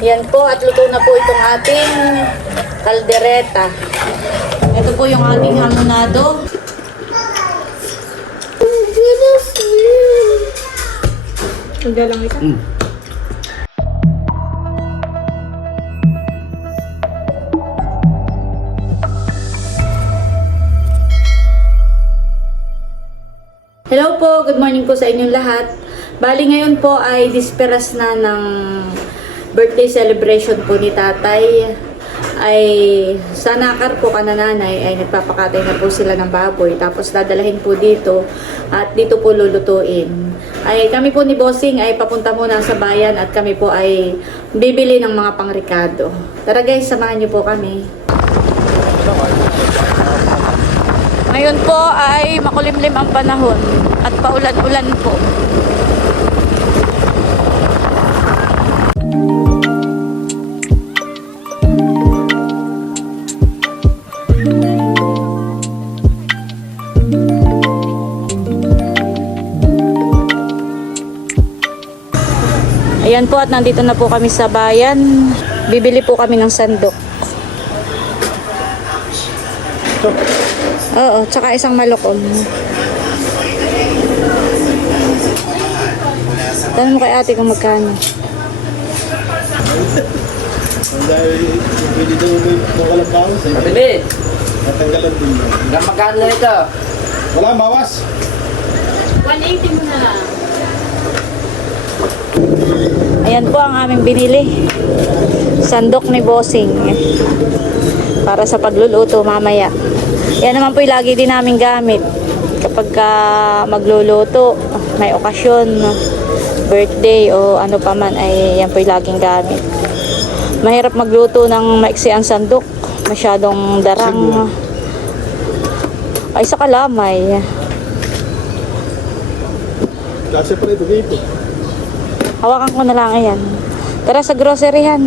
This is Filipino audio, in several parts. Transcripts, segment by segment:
Yan po, at luto na po itong ating kaldereta. Ito po yung ating hamonado. Magdalang ito. Hello po, good morning po sa inyong lahat. Bali ngayon po ay disperas na ng birthday celebration po ni tatay. Ay sa nakar po kanananay ay nagpapakatay na po sila ng baboy. Tapos dadalahin po dito at dito po lulutuin. Ay kami po ni Bossing ay papunta muna sa bayan at kami po ay bibili ng mga pangrikado. Tara guys, samahan niyo po kami. Ngayon po ay makulimlim ang panahon at paulan-ulan po. Ayan po at nandito na po kami sa bayan. Bibili po kami ng sandok. Oo, tsaka isang malokom. Tanong mo kay ate kung magkano. Pwede daw walang bawas eh. Pabilit! Natanggalan din yan. Hanggang magkano na ito? Wala bawas. 180 mo na lang. Ayan po ang aming binili. Sandok ni Bossing. Para sa pagluluto mamaya. Yan naman po yung lagi din namin gamit. Kapag magluluto, may okasyon, birthday o ano pa man, ay yan po yung laging gamit. Mahirap magluto ng maiksi ang sandok. Masyadong darang. Ay sa kalamay. Kasi pa ito dito. Hawakan ko na lang ayan. Tara sa groceryhan.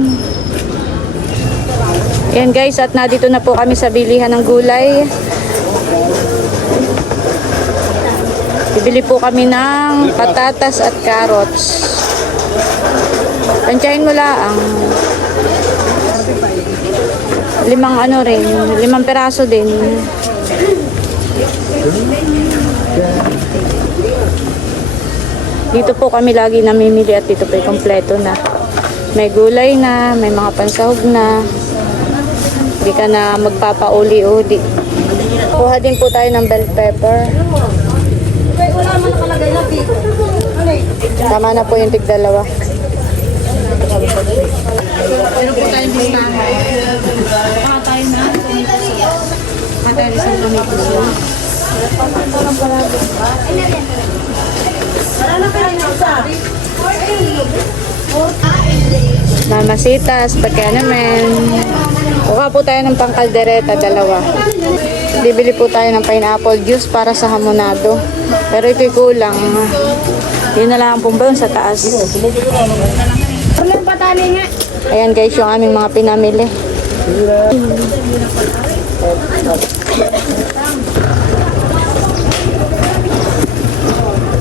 Ayan guys, at nandito na po kami sa bilihan ng gulay. Bibili po kami ng patatas at carrots. Tansyahin mo lang. 5 peraso din. Dito po kami lagi namimili at dito po ay kompleto na. May gulay na, may mga pansahog na. Hindi ka na magpapauli-uli. Kuha din po tayo ng bell pepper. Tama na po yung tig-2. Meron po tayong listahan. Kuha tayo na. Kuha tayo isang tomato sauce. Mamasitas, pagka naman. Kuha po tayo ng pangkaldereta, 2. Bibili po tayo ng pineapple juice para sa hamonado. Pero ito'y kulang. Yun na lang po ba yun sa taas. Ayan guys, yung aming mga pinamili.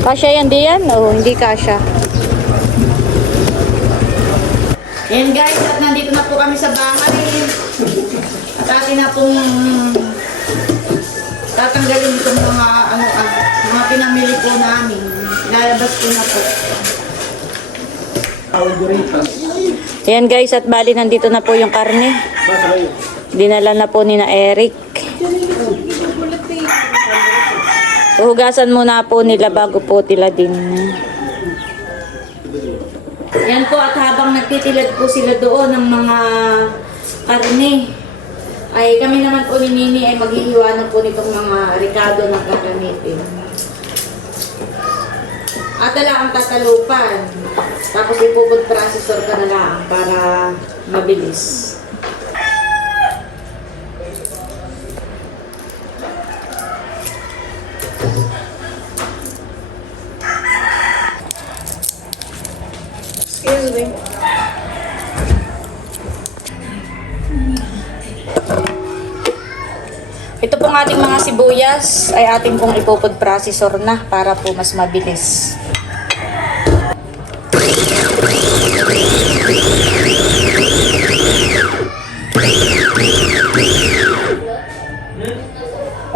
Kasya yan diyan? O hindi kasya. Yan guys, at nandito na po kami sa bahay. At atin na pong tatanggalin itong mga pinamili po namin. Lalabas ko na po. Yan guys, at bali nandito na po yung karne. Dinala na po ni na Eric. Hugasan muna po nila bago po tila din. Yan po, at habang nagtitilad po sila doon ng mga karne, ay kami naman po ni Nini ay maghihiwa na po nitong mga ricado na gagamitin. At ala ang tatalupan. Tapos ipupod processor ka na lang para mabilis. Excuse me. Ito pong ating mga sibuyas ay ating pong ipupod processor na para po mas mabilis.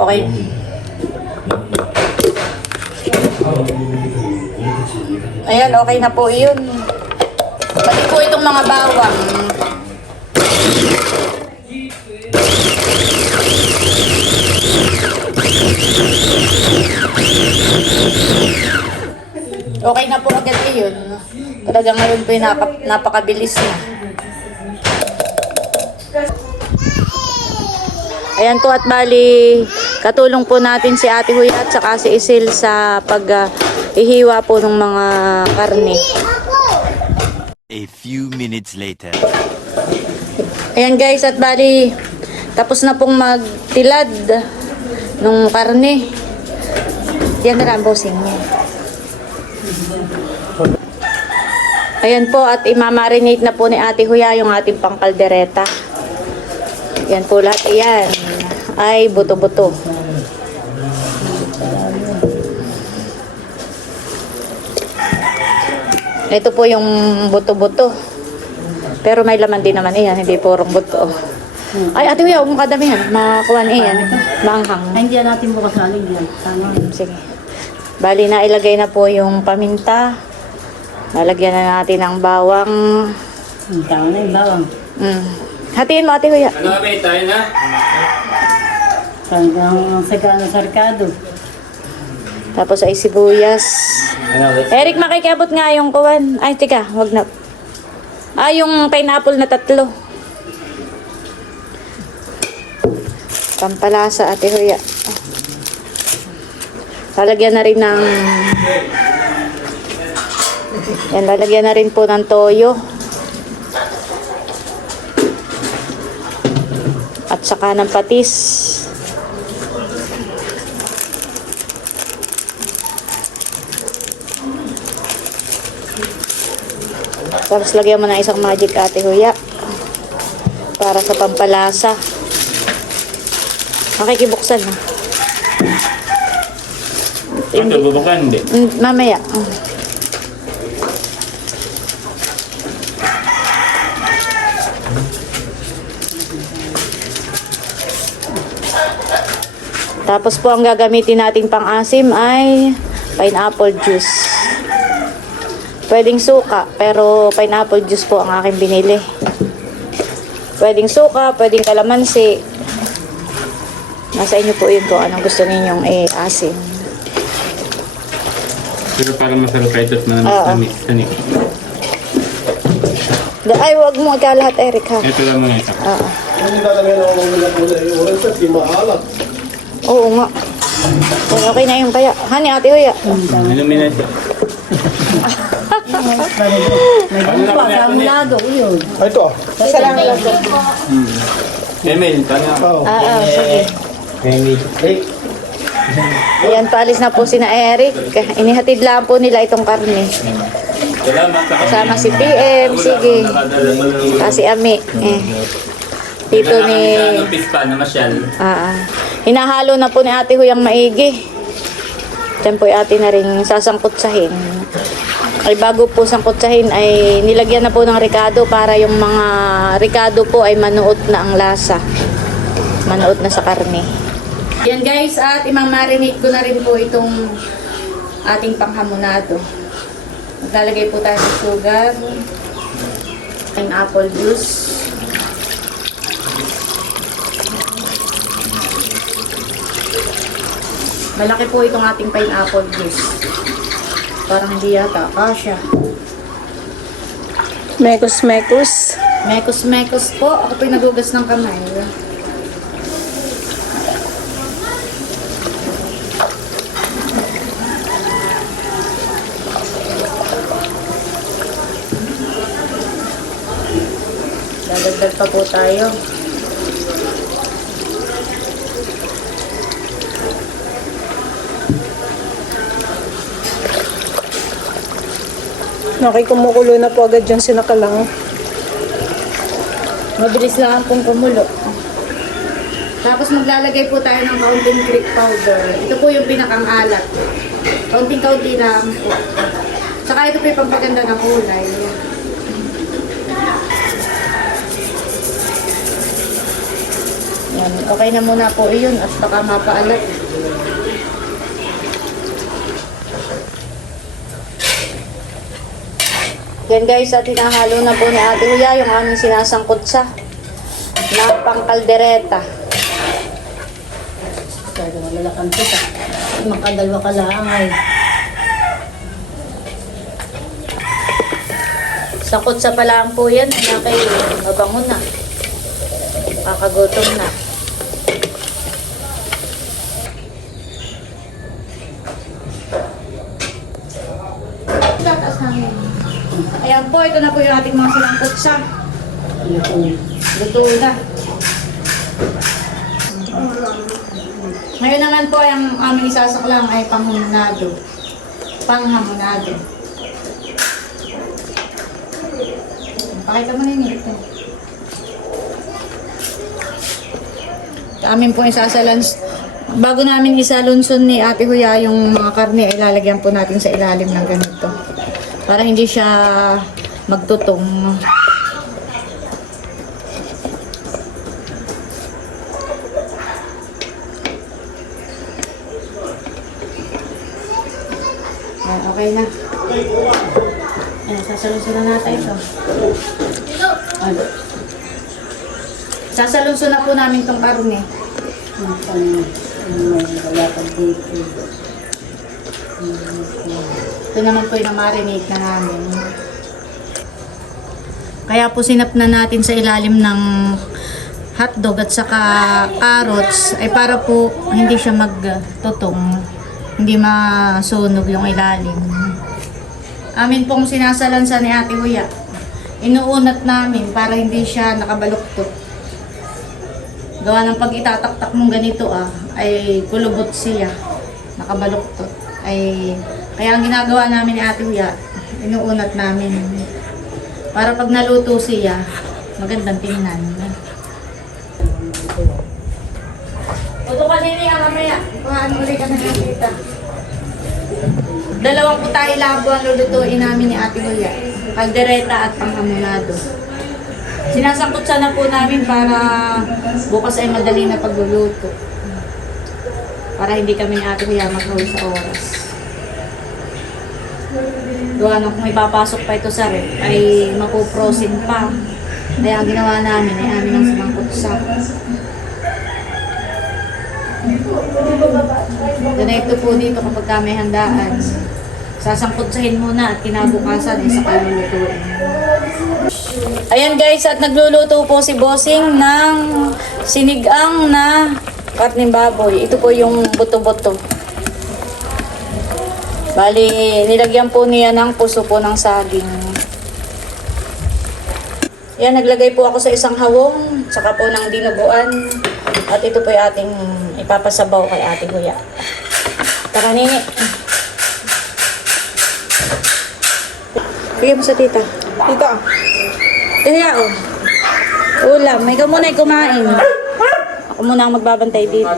Okay. Ayan, okay na po yun. Pati po itong mga bawang. Okay na po agad yun. Talaga ngayon po yung napakabilis na. Ayan po at bali, katulong po natin si Ate Huya at saka si Isil sa pag-ihiwa po ng mga karne. A few minutes later. Ayan guys, at bali, tapos na pong magtilad ng karne. Yan na lang, bossing niya. Ayan po, at imamarinate na po ni Ate Huya yung ating pangkaldereta. Yan po lahat, yan. Ay, buto-buto. Ito po yung buto-buto. Pero may laman din naman yan, hindi purong buto. Ay, Ate Huya, huwag mong kadamihan. Makakuha niya yan. Maanghang. Ay, hindi natin bukas lalagyan. Tama. Sige. Bali na ilagay na po yung paminta. Lalagyan na natin ng bawang. Tama na yung bawang. Hatiin mo, Ate Huya. Ano kami, tayo na? Talagang sarkado. Tapos ay sibuyas. Ano, Eric, makikiabot nga yung kuwan. Ay, tika, wag na. Yung pineapple na 3. Pampalasa, Ate Huya. Lalagyan na rin ng... Yan, lalagyan na rin po ng toyo. At saka ng patis. Tapos lagyan mo ng isang magic, Ate Huya. Para sa pampalasa. Makikibuksan na. ito bubukan, hindi. Mamaya. Tapos po ang gagamitin nating pang-asim ay pineapple juice. Pwedeng suka, pero pineapple juice po ang aking binili. Pwedeng suka, pwedeng kalamansi. Nasa inyo po yun kung anong gusto ninyong asim. Pero parang masarap pa ito at manamis tamis. Ay, wag mo ikalahat, Eric, ha? Ito lang mga ito. Oo. Ano yung lalagyan ako ng mga yung orange at yung maalat? Oo nga. Okay na yung kaya. Hani, Ate Huya. Ano minute? May gupa, samulado, yun. Ay, ito ah. Emil, tanya. Oo. Sige. Emil. Hey. Ayan, paalis na po si na Eric. Inihatid lang po nila itong karne. Salamat sa Kasama si PM, sige. Kasi Ami. Dito ni... Pispa na masyal. Hinahalo na po ni Ate Huyang maigi. Diyan po ate na rin sasangkutsahin. Ay bago po sangkutsahin ay nilagyan na po ng ricado para yung mga ricado po ay manuot na ang lasa. Manuot na sa karne. Yan guys, at imamarinate ko na rin po itong ating panghamonado. Maglalagay po tayo ng sugar, pineapple juice, malaki po itong ating pineapple juice. Parang hindi yata kasya. Mekos. Mekos po. Ako po'y nagugas ng kamay. Dadagdag pa po tayo. Kumukulo na po agad yung sinakalang. Mabilis lang pong kumulo. Tapos maglalagay po tayo ng kaunting Greek powder. Ito po yung pinakang alat. Kaunting-kaunti lang po. Saka ito po yung pampaganda ng kulay. Yan. Okay na muna po iyon at baka mapaalat. Yan guys, at hinahalo na po ni Ate Huya yung aming sinasangkot sa na pangkaldereta. Kaya malalakang kita. Makadalwa ka lang ay. Sangkot sa palang po yan. Kaya kayo, mabango na. Kakagutom na. Tatas namin. Ayan po, ito na po yung ating mga sinangkot sa. Luto na. Ngayon naman po, ang aming isasaklang ay panghamonado. Panghamonado. Pakita mo na yung minute. Amin po isasalans. Bago namin isalunson ni Ate Huya yung mga karne, ilalagyan po natin sa ilalim ng ganito. Para hindi siya magtutong. Ayan, okay na. Ayan, sasalunson na natin ito. Sasalunson na po namin itong karne. Ito naman po yung marinate na namin. Kaya po sinap na natin sa ilalim ng hotdog at saka carrots ay para po hindi siya magtutong, hindi masunog yung ilalim. Amin pong sinasalansa ni Ate Huya. Inuunat namin para hindi siya nakabaluktot. Gawa ng pag itataktak mong ganito ay kulubot siya, nakabaluktot. Kaya ang ginagawa namin ni Ate Huya, inuunat namin. Para pag naluto siya, magandang tingnan. Ito kanina yung mamaya, paano ulit ka nakikita. Dalawang putahe labo ang lulutuin namin ni Ate Huya. Kaldereta at panghamonado. Sinasangkot sana po namin para bukas ay madali na pagluluto. Para hindi kami ni Ate Huya maghuli sa oras. Gawa nung kung ipapasok pa ito sa rep, ay mapuprosin pa. Kaya ang ginawa namin ay amin ang sinangkot sa. Ganito po dito kapag kami handaan. Sasangkotsahin muna at kinabukasan ay saka lulutuin. Ayan guys, at nagluluto po si Bossing ng sinigang na karneng baboy. Ito po yung buto-buto. Bali, nilagyan po niya ng puso po ng saging. Yan, naglagay po ako sa isang hawong, saka po ng dinuguan. At ito po yung ating ipapasabaw kay Ate Huya. Tara, Nini. Bigyan mo sa tita. Tita. Kaya ulam. May ka muna kumain. Ako muna ang magbabantay dito.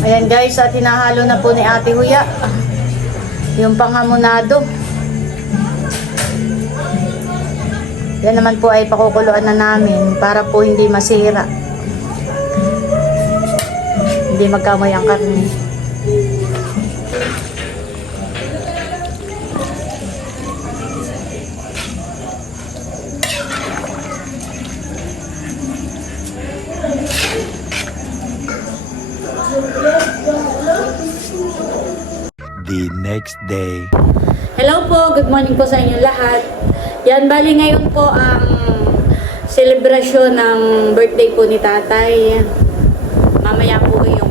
Ayan guys, at hinahalo na po ni Ate Huya yung panghamonado. Yan naman po ay pakukuluan na namin para po hindi masira. Hindi magkamoy ang karne. The next day. Hello po, good morning po sa inyo lahat. Yan, bali ngayon po ang selebrasyon ng birthday po ni Tatay. Mamaya po yung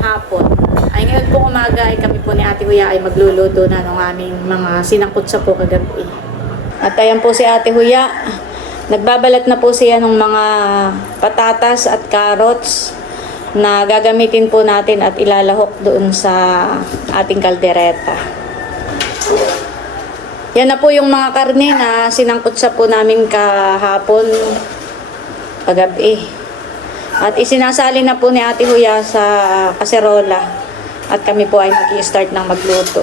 hapon. Ay ngayon po umaga ay kami po ni Ate Huya ay magluluto na ng aming mga sinangkot sa po kagabi. At ayan po si Ate Huya. Nagbabalat na po siya ng mga patatas at carrots na gagamitin po natin at ilalahok doon sa ating kaldereta. Yan na po yung mga karne na sinangkot sa po namin kahapon pagabi. At isinasali na po ni Ate Huya sa kaserola at kami po ay mag-i-start ng magluto.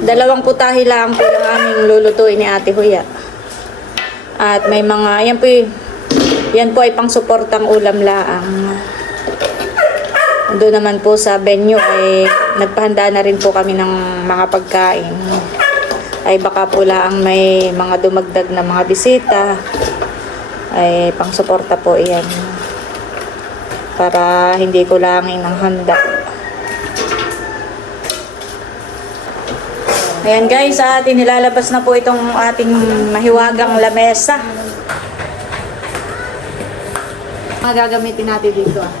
2 putahe lang po yung aming lulutuin ni Ate Huya. At may mga, yan po ay pang-suportang ulam laang. Doon naman po sa venue ay nagpahanda na rin po kami ng mga pagkain. Ay baka po laang may mga dumagdag na mga bisita. Ay pang-suporta po iyan. Para hindi ko lang ng handa. Ayan guys, atin nilalabas na po itong ating mahiwagang lamesa. Mga gagamitin natin dito ah.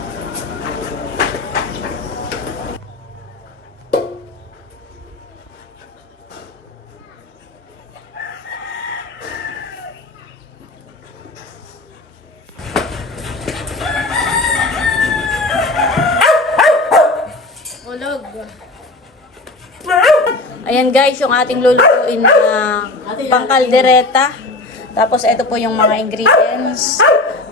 Ulog. Ayan guys, yung ating lulutuin na pangkaldereta. Tapos ito po yung mga ingredients.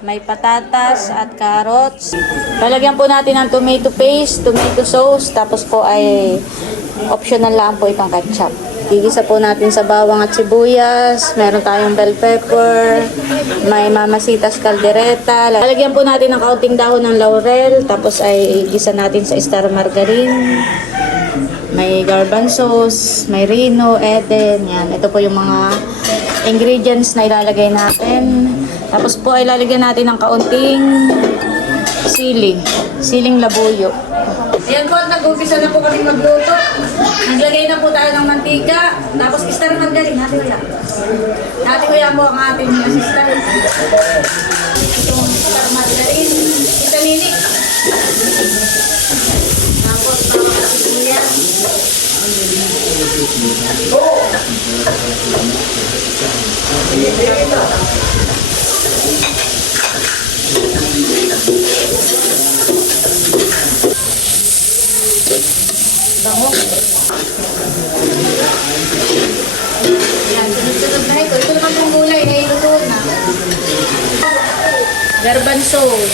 May patatas at carrots. Lalagyan po natin ng tomato paste, tomato sauce. Tapos po ay optional lang po itong ketchup. Gigisa po natin sa bawang at sibuyas. Meron tayong bell pepper. May mamasitas caldereta. Lalagyan po natin ng kaunting dahon ng laurel. Tapos ay gisa natin sa star margarine. May garbanzos, may rino, eden. Yan. Ito po yung mga ingredients na ilalagay natin. Tapos po ay lalagyan natin ng kaunting siling labuyo. Ayan po, nag-umpisa na po kami magluto. Naglagay na po tayo ng mantika. Tapos star margarine. Natin kuya po ang ating assistant. Itong star margarine. Kita Nini. Tapos mga sibuyas. Bango. Yan, sunod-sunod na ito. Ito naman pong gulay na iluto na. Garbanzos.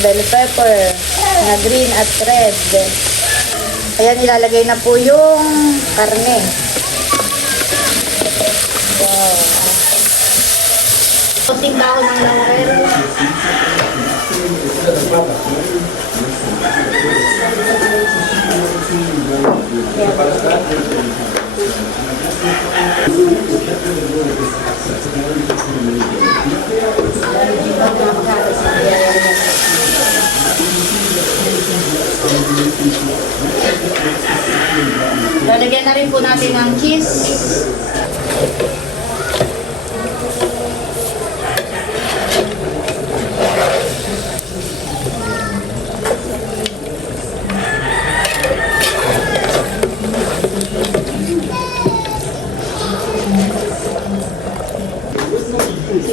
Bell pepper na green at red. Ayan, ilalagay na po yung karne. Wow. Kunting dahon ng laurel. Lalagyan na rin po natin ng cheese.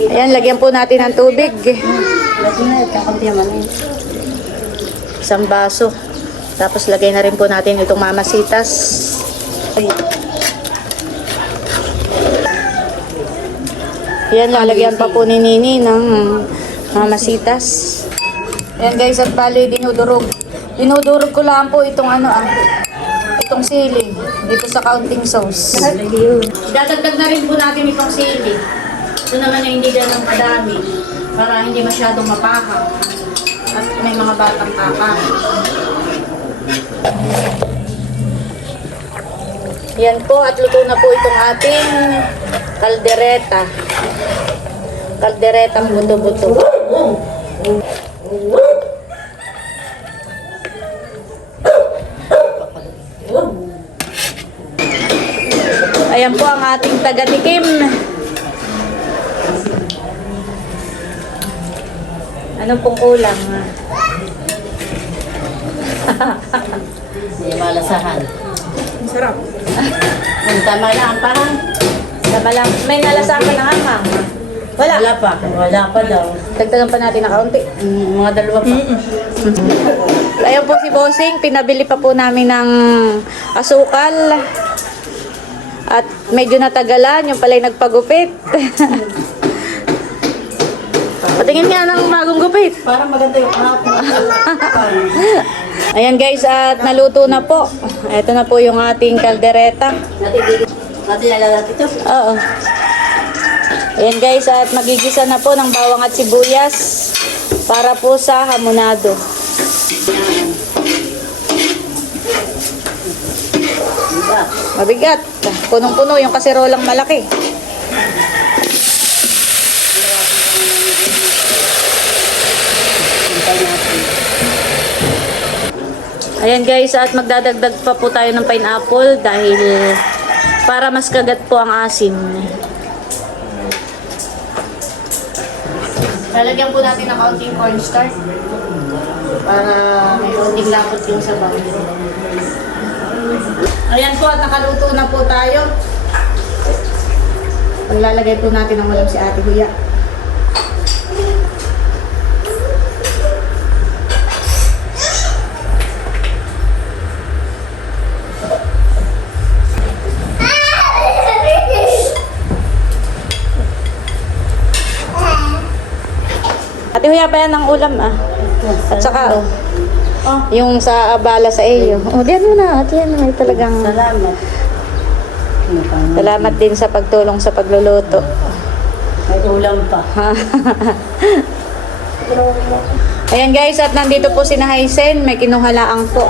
Ayan, lagyan po natin ng tubig. Isang baso. Tapos lagay na rin po natin itong mamasitas. Ayan, lalagyan pa po ni Nini ng mamasitas. Ayan guys, at bali dinudurog. Dinudurog ko lang po itong itong sili dito sa counting sauce. Dadagdag na rin po natin itong sili. Ito naman yung hindi ganun madami para hindi masyadong mapahang at may mga batang kakang. Yan po, at luto na po itong ating kaldereta. Kalderetang buto-buto. Ayan po ang ating taga-tikim. Anong pong kulang? Hindi malasahan. Sarap. Ang tama lang, parang Tama lang. May nalasahan ka na hamang. Wala. wala pa daw. Dagdagan pa natin ng kaunti. Mga dalawa pa. Ayun po si Bossing. Pinabili pa po namin ng asukal. At medyo natagalan. Yung pala'y nagpagupit. Patingin nga ng bagong gupit. Para maganda yung kahapon. Ayan guys, at naluto na po. Ito na po yung ating kaldereta. Natin nalalapit ito. Oo. Ayan guys, at magigisa na po ng bawang at sibuyas para po sa hamonado. Mabigat. Punong-puno yung kasirolang malaki. Ayan guys, at magdadagdag pa po tayo ng pineapple dahil para mas kagat po ang asim. Lalagyan po natin ng kaunting cornstarch para may kaunting lapot yung sabaw. Ayan po, at nakaluto na po tayo. Paglalagay po natin ng ulam si Ate Huya. Ate Huya pa yan ang ulam ah. At saka yung sa abala sa iyo. Oh, diyan mo na. At yan, may talagang Salamat. salamat din sa pagtulong sa pagluluto. May ulam pa. Ayan guys, at nandito po si Nahaisen. May kinuhalaang po.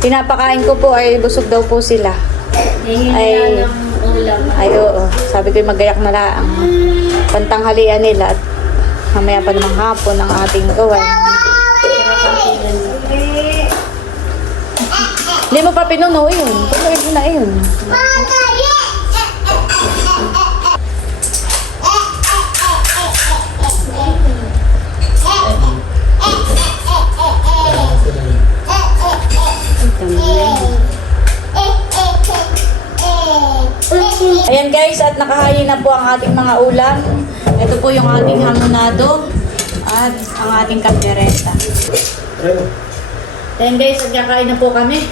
Pinapakain ko po ay busog daw po sila. Ay, ay oo. Sabi ko magayak na lang. Pantanghalian nila at mamaya pa namang hapon ang ating gawan. Hindi mo pa pinuno yun. Pinuno mo na yun. Ayan guys, at nakahayin na po ang ating mga ulam. Ito po yung ating hamonado at ang ating kaldereta. Ayan guys, at kakain na po kami.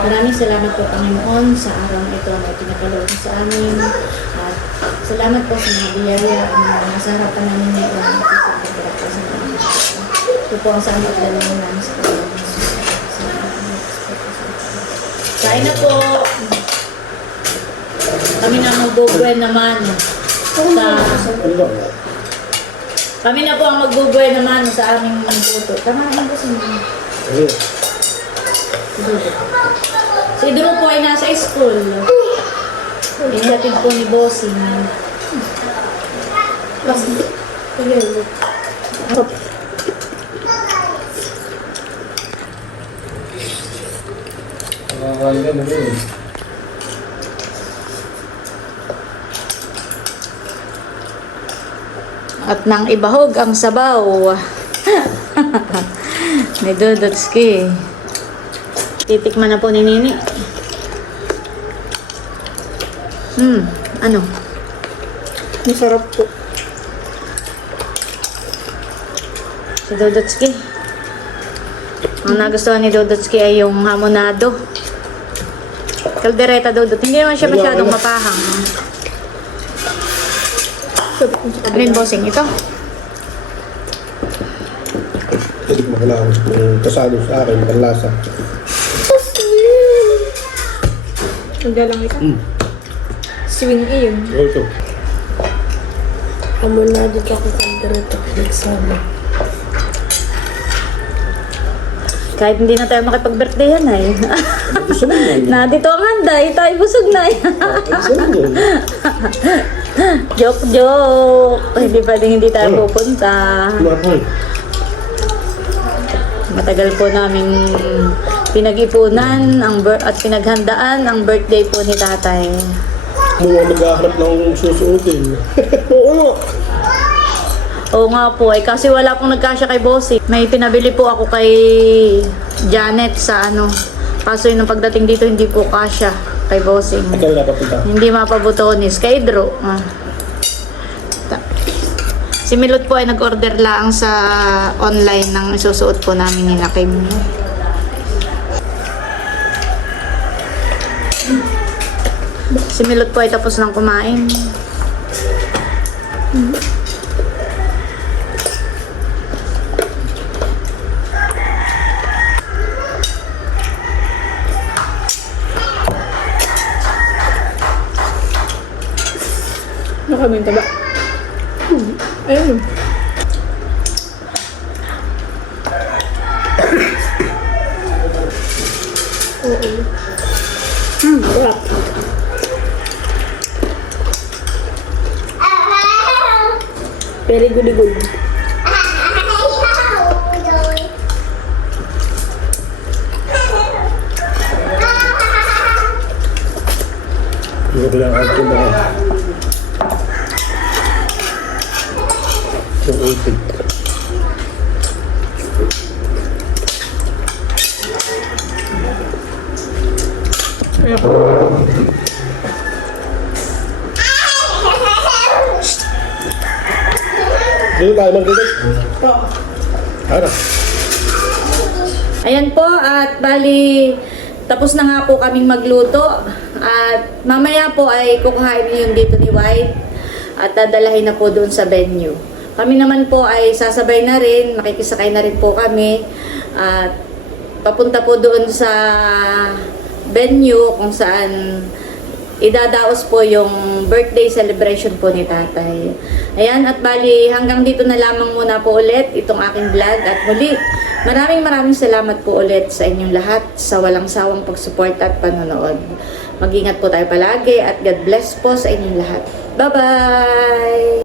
Maraming salamat po Panginoon sa araw na ito na pinagkaloob sa amin. At salamat po sa mga biyaya na nasa harapan namin ngayon. Ito po ang salamat namin namin sa Panginoon. Kain na po. Kami na magbubuhay naman kami na po ang magbubuhay naman sa aming luto. Tama na po sa mga. Si Drew po ay nasa school. Inihatid po ni Bossing. At nang ibahog ang sabaw ni Dudotski. Titikman na po ni Nini. Ano? Masarap po. Si Dudotski. Ang nagustuhan ni Dudotski ay yung hamonado. Kaldereta Dudot. Hindi naman siya masyadong mapahang. Alin bossing ito? Hindi ko makalaman kung kasalo sa akin, makalasa. Hindi lang ito. Swing yun. Ito. Hamonado ka ko kaldereta. Nagsama. Kahit hindi na tayo makipag-birthday yan ay. Gusto mo yan. Na dito ang handay, tayo busog na eh. Gusto mo yan. Joke. Hindi pwedeng hindi tayo pupunta. Mahal. Matagal po namin pinag-ipunan at pinaghandaan ang birthday po ni tatay. Mga maghahanap ng susuotin. Oo. Oo nga po, ay kasi wala pong nagkasya kay Bossy. May pinabili po ako kay Janet sa ano. Kaso yung pagdating dito hindi po kasya kay Bossing. Ikaw na papunta. Hindi mapabutonis. Kay Drew. Si Milot po ay nag-order lang sa online ng isusuot po namin ni Kim. Si Milot po ay tapos ng kumain. Nakaminta ba? Ayun. Oo. Sarap. Very good, good. Hindi ko lang ako na yung 80. Dito tayo mag-dito. Ano? Ayan po, at bali, tapos na nga po kaming magluto. At mamaya po ay kukuhain yun dito ni White at dadalahin na po doon sa venue. Kami naman po ay sasabay na rin, makikisakay na rin po kami. At papunta po doon sa venue kung saan idadaos po yung birthday celebration po ni tatay. Ayan, at bali hanggang dito na lamang muna po ulit itong aking vlog. At muli, maraming salamat po ulit sa inyong lahat sa walang sawang pagsuporta at panonood. Mag-ingat po tayo palagi at God bless po sa inyong lahat. Bye-bye!